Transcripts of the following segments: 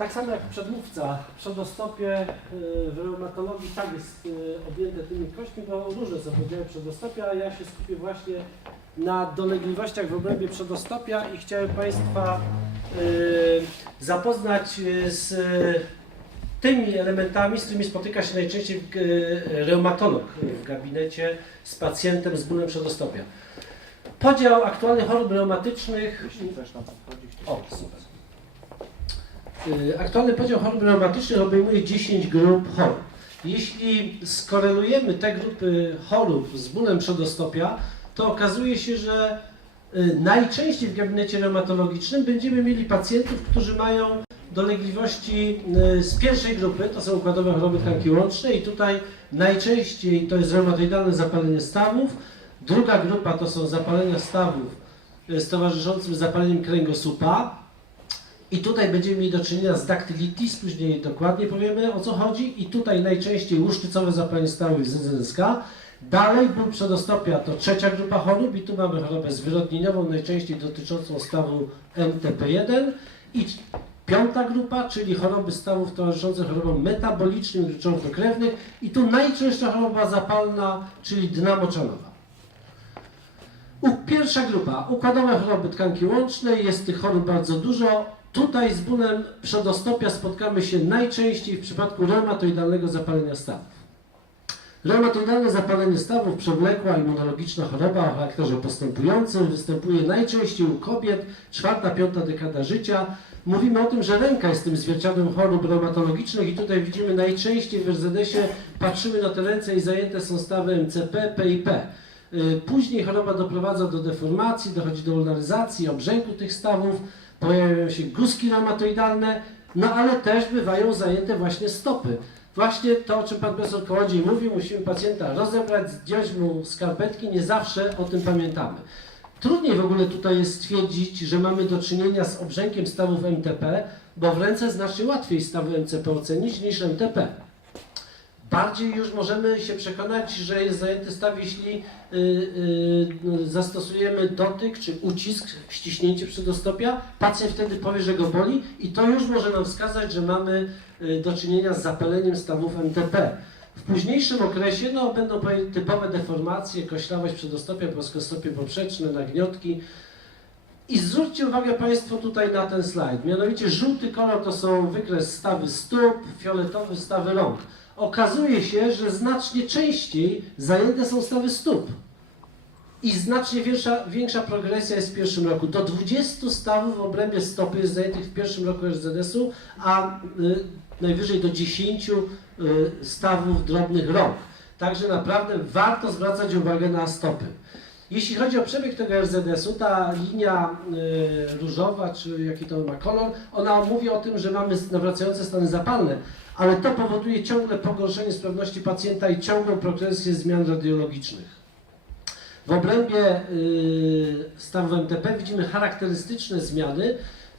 Tak samo jak przedmówca, przedostopie y, w reumatologii tak jest y, objęte tymi kośćmi, bo różne są podziały przedostopia, a ja się skupię właśnie na dolegliwościach w obrębie przedostopia i chciałem Państwa y, zapoznać z tymi elementami, z którymi spotyka się najczęściej reumatolog w gabinecie z pacjentem z bólem przedostopia. Podział aktualnych chorób reumatycznych Jeśli chcesz na to wchodzić, to o, super. Y, Aktualny podział chorób reumatycznych obejmuje 10 grup chorób. Jeśli skorelujemy te grupy chorób z bólem przedostopia, to okazuje się, że y, najczęściej w gabinecie reumatologicznym będziemy mieli pacjentów, którzy mają dolegliwości y, z pierwszej grupy, to są układowe choroby tkanki łącznej i tutaj najczęściej to jest reumatoidalne zapalenie stawów. Druga grupa to są zapalenia stawów z towarzyszącym zapaleniem kręgosłupa. I tutaj będziemy mieli do czynienia z daktylitis, później dokładnie powiemy o co chodzi. I tutaj najczęściej łuszczycowe zapalenie stawów z ZNSK. Dalej ból przedostopia to trzecia grupa chorób i tu mamy chorobę zwyrodnieniową, najczęściej dotyczącą stawu MTP1. I piąta grupa, czyli choroby stawów towarzyszące chorobom metabolicznym i dokrewnych. I tu najczęstsza choroba zapalna, czyli dna moczanowa. Pierwsza grupa, układowe choroby tkanki łącznej, jest tych chorób bardzo dużo. Tutaj z bólem przedostopia spotkamy się najczęściej w przypadku reumatoidalnego zapalenia stawów. Reumatoidalne zapalenie stawów, przewlekła immunologiczna choroba o charakterze postępującym, występuje najczęściej u kobiet, czwarta, piąta dekada życia. Mówimy o tym, że ręka jest tym zwierciadłem chorób reumatologicznych i tutaj widzimy najczęściej w RZS-ie, patrzymy na te ręce i zajęte są stawy MCP, PIP. Y, Później choroba doprowadza do deformacji, dochodzi do ulnaryzacji, obrzęku tych stawów, pojawiają się guzki reumatoidalne, no ale też bywają zajęte właśnie stopy. Właśnie to, o czym pan profesor Kołodziej mówił, musimy pacjenta rozebrać, zdjąć mu skarpetki, nie zawsze o tym pamiętamy. Trudniej w ogóle tutaj jest stwierdzić, że mamy do czynienia z obrzękiem stawów MTP, bo w ręce znacznie łatwiej stawy MCP ocenić niż MTP. Bardziej już możemy się przekonać, że jest zajęty staw, jeśli y, y, zastosujemy dotyk czy ucisk, ściśnięcie przedostopia. Pacjent wtedy powie, że go boli i to już może nam wskazać, że mamy y, do czynienia z zapaleniem stawów MTP. W późniejszym okresie no, będą typowe deformacje, koślawość przedostopia, płaskostopie poprzeczne, nagniotki. I zwróćcie uwagę Państwo tutaj na ten slajd. Mianowicie żółty kolor to są wykres stawy stóp, fioletowy stawy rąk. Okazuje się, że znacznie częściej zajęte są stawy stóp. I znacznie większa, większa progresja jest w pierwszym roku. Do 20 stawów w obrębie stopy jest zajętych w pierwszym roku RZS-u, a y, najwyżej do 10 y, stawów drobnych rąk. Także naprawdę warto zwracać uwagę na stopy. Jeśli chodzi o przebieg tego RZS-u, ta linia y, różowa, czy jaki to ma kolor, ona mówi o tym, że mamy nawracające stany zapalne, ale to powoduje ciągle pogorszenie sprawności pacjenta i ciągłą progresję zmian radiologicznych. W obrębie y, stawów MTP widzimy charakterystyczne zmiany.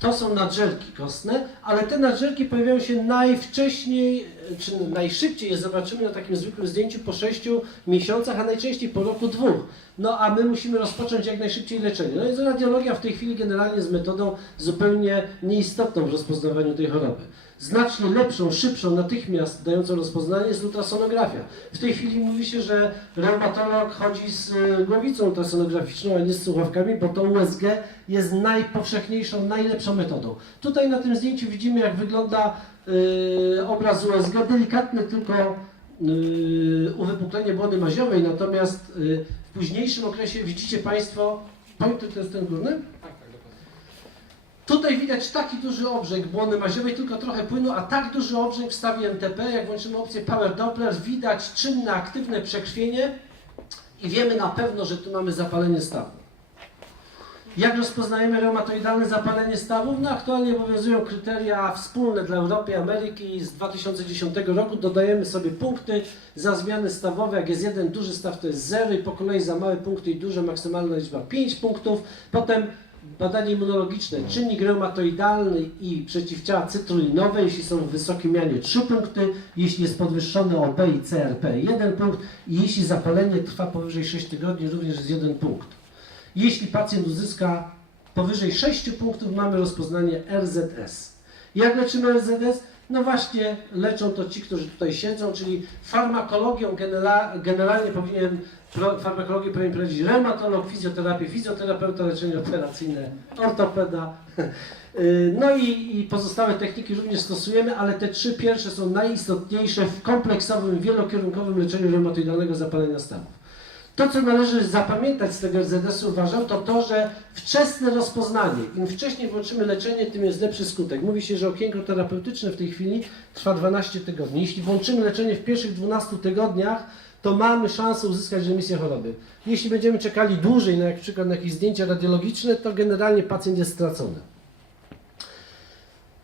To są nadżerki kostne, ale te nadżerki pojawiają się najwcześniej, y, czy najszybciej je zobaczymy na takim zwykłym zdjęciu po 6 miesiącach, a najczęściej po roku dwóch. No a my musimy rozpocząć jak najszybciej leczenie. No więc radiologia w tej chwili generalnie jest metodą zupełnie nieistotną w rozpoznawaniu tej choroby. Znacznie lepszą, szybszą, natychmiast dającą rozpoznanie jest ultrasonografia. W tej chwili mówi się, że reumatolog chodzi z y, głowicą ultrasonograficzną, a nie z słuchawkami, bo to USG jest najpowszechniejszą, najlepszą metodą. Tutaj na tym zdjęciu widzimy, jak wygląda y, obraz USG, delikatny tylko y, uwypuklenie błony maziowej, natomiast y, w późniejszym okresie widzicie Państwo, pointer to jest ten górny? Tak. Tutaj widać taki duży obrzęk błony maziowej, tylko trochę płynu, a tak duży obrzęk w stawie MTP, jak włączymy opcję Power Doppler, widać czynne, aktywne przekrwienie i wiemy na pewno, że tu mamy zapalenie stawu. Jak rozpoznajemy reumatoidalne zapalenie stawów? No aktualnie obowiązują kryteria wspólne dla Europy i Ameryki z 2010 roku. Dodajemy sobie punkty za zmiany stawowe. Jak jest jeden duży staw, to jest 0 i po kolei za małe punkty i duże maksymalna liczba 5 punktów. Potem badanie immunologiczne, czynnik reumatoidalny i przeciwciała cytrulinowe, jeśli są w wysokim mianie 3 punkty, jeśli jest podwyższone OB i CRP 1 punkt i jeśli zapalenie trwa powyżej 6 tygodni również jest 1 punkt. Jeśli pacjent uzyska powyżej 6 punktów, mamy rozpoznanie RZS. Jak leczymy RZS? No właśnie, leczą to ci, którzy tutaj siedzą, czyli farmakologią genera- generalnie powinien, pro, farmakologię powinien prowadzić reumatolog, fizjoterapię, fizjoterapeuta, leczenie operacyjne, ortopeda. No i, i pozostałe techniki również stosujemy, ale te trzy pierwsze są najistotniejsze w kompleksowym, wielokierunkowym leczeniu reumatoidalnego zapalenia stawów. To, co należy zapamiętać z tego RZS-u, uważam, to to, że wczesne rozpoznanie. Im wcześniej włączymy leczenie, tym jest lepszy skutek. Mówi się, że okienko terapeutyczne w tej chwili trwa 12 tygodni. Jeśli włączymy leczenie w pierwszych 12 tygodniach, to mamy szansę uzyskać remisję choroby. Jeśli będziemy czekali dłużej, na jak przykład na jakieś zdjęcia radiologiczne, to generalnie pacjent jest stracony.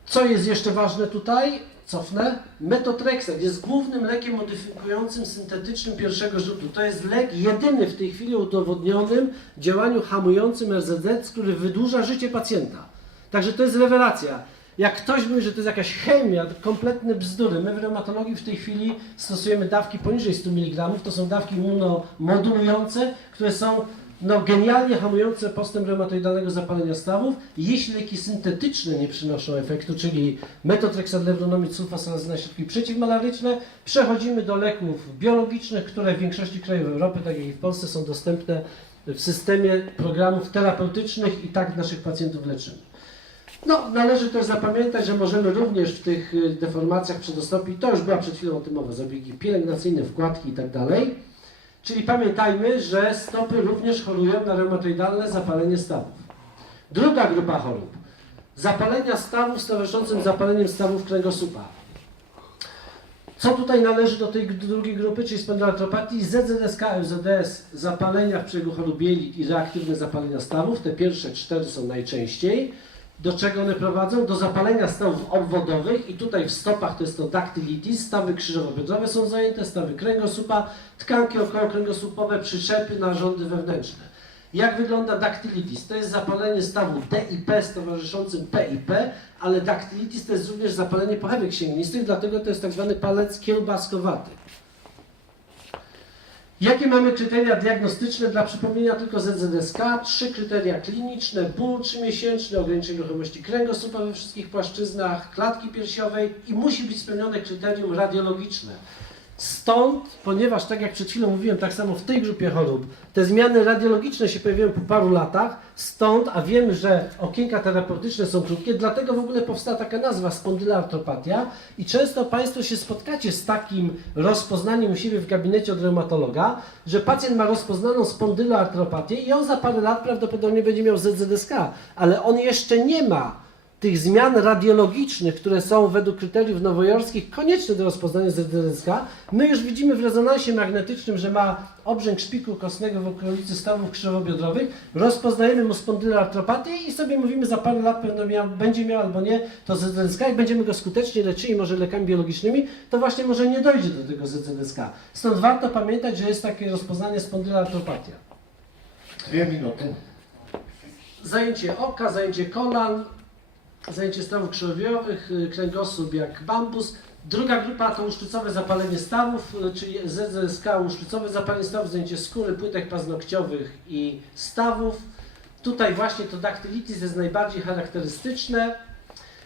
Co jest jeszcze ważne tutaj? Cofnę. Metotrexat jest głównym lekiem modyfikującym syntetycznym pierwszego rzutu. To jest lek jedyny w tej chwili udowodnionym działaniu hamującym RZZ, który wydłuża życie pacjenta. Także to jest rewelacja. Jak ktoś mówi, że to jest jakaś chemia, kompletne bzdury. My w reumatologii w tej chwili stosujemy dawki poniżej 100 mg. To są dawki immunomodulujące, które są no, genialnie hamujące postęp reumatoidalnego zapalenia stawów. Jeśli leki syntetyczne nie przynoszą efektu, czyli metotrexat, lewronomid, sulfasalazyna, środki przeciwmalaryczne, przechodzimy do leków biologicznych, które w większości krajów Europy, tak jak i w Polsce, są dostępne w systemie programów terapeutycznych i tak naszych pacjentów leczymy. No, należy też zapamiętać, że możemy również w tych y, deformacjach przedostopii, to już była przed chwilą o tym mowa, zabiegi pielęgnacyjne, wkładki i tak dalej. Czyli pamiętajmy, że stopy również chorują na reumatoidalne zapalenie stawów. Druga grupa chorób. Zapalenia stawów z towarzyszącym zapaleniem stawów kręgosłupa. Co tutaj należy do tej drugiej grupy, czyli spondyloartropatii? ZZSK, LZS, zapalenia w przebiegu chorób jelit i reaktywne zapalenia stawów. Te pierwsze cztery są najczęściej. Do czego one prowadzą? Do zapalenia stawów obwodowych i tutaj w stopach to jest to dactylitis, stawy krzyżowo-biodrowe są zajęte, stawy kręgosłupa, tkanki okołokręgosłupowe, przyczepy, narządy wewnętrzne. Jak wygląda dactylitis? To jest zapalenie stawu DIP z towarzyszącym PIP, ale dactylitis to jest również zapalenie pochewek księgnistych, dlatego to jest tak zwany palec kiełbaskowaty. Jakie mamy kryteria diagnostyczne dla przypomnienia tylko ZZSK? Trzy kryteria kliniczne, ból trzymiesięczny, ograniczenie ruchomości kręgosłupa we wszystkich płaszczyznach, klatki piersiowej i musi być spełnione kryterium radiologiczne. Stąd, ponieważ tak jak przed chwilą mówiłem, tak samo w tej grupie chorób, te zmiany radiologiczne się pojawiają po paru latach, stąd, a wiemy, że okienka terapeutyczne są krótkie, dlatego w ogóle powstała taka nazwa spondyloartropatia i często Państwo się spotkacie z takim rozpoznaniem u siebie w gabinecie od reumatologa, że pacjent ma rozpoznaną spondyloartropatię i on za parę lat prawdopodobnie będzie miał ZZSK, ale on jeszcze nie ma tych zmian radiologicznych, które są według kryteriów nowojorskich konieczne do rozpoznania ZZSK, my już widzimy w rezonansie magnetycznym, że ma obrzęk szpiku kostnego w okolicy stawów krzyżowo-biodrowych, rozpoznajemy mu spondyloartropatię i sobie mówimy za parę lat pewno miał, będzie miał albo nie to ZZSK, jak będziemy go skutecznie leczyli może lekami biologicznymi, to właśnie może nie dojdzie do tego ZZSK. Stąd warto pamiętać, że jest takie rozpoznanie spondyloartropatia. Dwie minuty. Zajęcie oka, zajęcie kolan, zajęcie stawów krzyżowiowych, y, kręgosłup jak bambus. Druga grupa to uszczycowe zapalenie stawów, y, czyli ZZSK, uszczycowe zapalenie stawów, zajęcie skóry, płytek paznokciowych i stawów. Tutaj właśnie to daktylitis jest najbardziej charakterystyczne.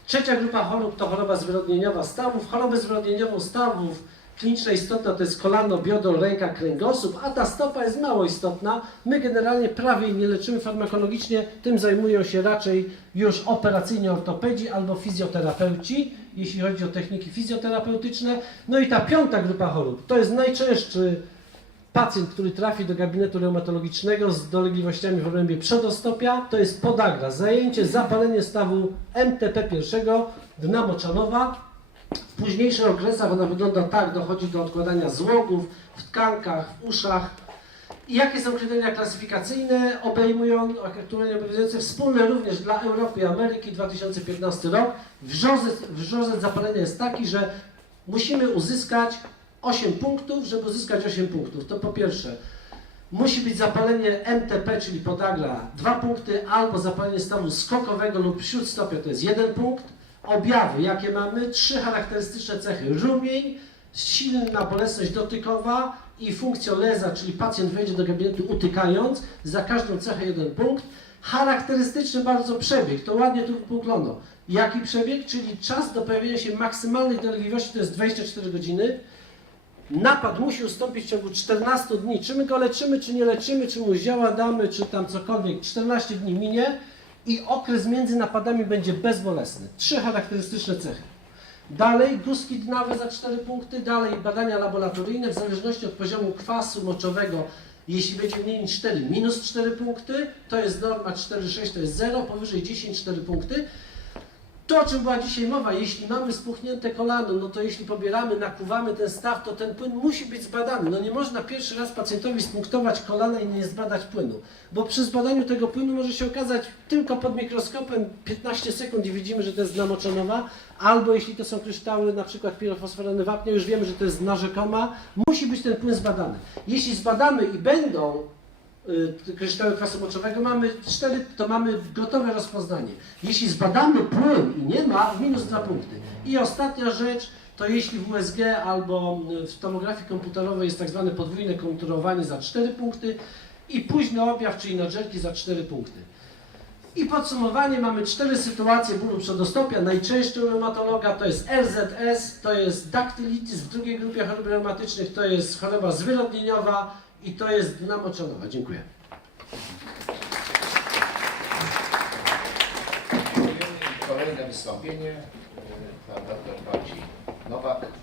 Trzecia grupa chorób to choroba zwyrodnieniowa stawów. Chorobę zwyrodnieniową stawów kliniczna istotna to jest kolano, biodro, ręka, kręgosłup, a ta stopa jest mało istotna. My generalnie prawie nie leczymy farmakologicznie, tym zajmują się raczej już operacyjnie ortopedzi albo fizjoterapeuci, jeśli chodzi o techniki fizjoterapeutyczne. No i ta piąta grupa chorób to jest najczęstszy pacjent, który trafi do gabinetu reumatologicznego z dolegliwościami w obrębie przedostopia, to jest podagra, zajęcie, zapalenie stawu MTP pierwszego, dna moczanowa. W późniejszych okresach ona wygląda tak, dochodzi do odkładania złogów w tkankach, w uszach. I jakie są kryteria klasyfikacyjne obejmują, aktualnie obowiązujące wspólne również dla Europy i Ameryki 2015 rok? Wrzorzec, zapalenia jest taki, że musimy uzyskać 8 punktów, żeby uzyskać 8 punktów. To po pierwsze, musi być zapalenie MTP, czyli podagra 2 punkty, albo zapalenie stanu skokowego lub śródstopia, to jest 1 punkt. Objawy, jakie mamy? Trzy charakterystyczne cechy. Rumień, silna bolesność dotykowa i funkcjoneza, czyli pacjent wejdzie do gabinetu utykając, za każdą cechę jeden punkt. Charakterystyczny bardzo przebieg, to ładnie tu wypuklono. Jaki przebieg? Czyli czas do pojawienia się maksymalnej dolegliwości to jest 24 godziny. Napad musi ustąpić w ciągu 14 dni. Czy my go leczymy, czy nie leczymy, czy mu zioła damy, czy tam cokolwiek. 14 dni minie i okres między napadami będzie bezbolesny. Trzy charakterystyczne cechy. Dalej guzki dnawe za 4 punkty, dalej badania laboratoryjne w zależności od poziomu kwasu moczowego. Jeśli będzie mniej niż 4, minus 4 punkty, to jest norma 4,6 to jest 0, powyżej 10, 4 punkty. To, o czym była dzisiaj mowa, jeśli mamy spuchnięte kolano, no to jeśli pobieramy, nakuwamy ten staw, to ten płyn musi być zbadany. No nie można pierwszy raz pacjentowi spunktować kolana i nie zbadać płynu, bo przy zbadaniu tego płynu może się okazać tylko pod mikroskopem 15 sekund i widzimy, że to jest dna moczonowa, albo jeśli to są kryształy, na przykład pirofosforany wapnia, już wiemy, że to jest dna rzekoma, musi być ten płyn zbadany. Jeśli zbadamy i będą y, kryształy kwasu moczowego mamy 4, to mamy gotowe rozpoznanie. Jeśli zbadamy płyn i nie ma, minus 2 punkty. I ostatnia rzecz, to jeśli w USG albo w tomografii komputerowej jest tak zwane podwójne konturowanie za 4 punkty i późny objaw, czyli nadżerki za 4 punkty. I podsumowanie, mamy cztery sytuacje bólu przedostopia. Najczęściej u reumatologa to jest RZS, to jest daktylitis w drugiej grupie chorób reumatycznych, to jest choroba zwyrodnieniowa i to jest dna moczonowa. Dziękuję. Kolejne wystąpienie. Pan doktor Maciej Nowak.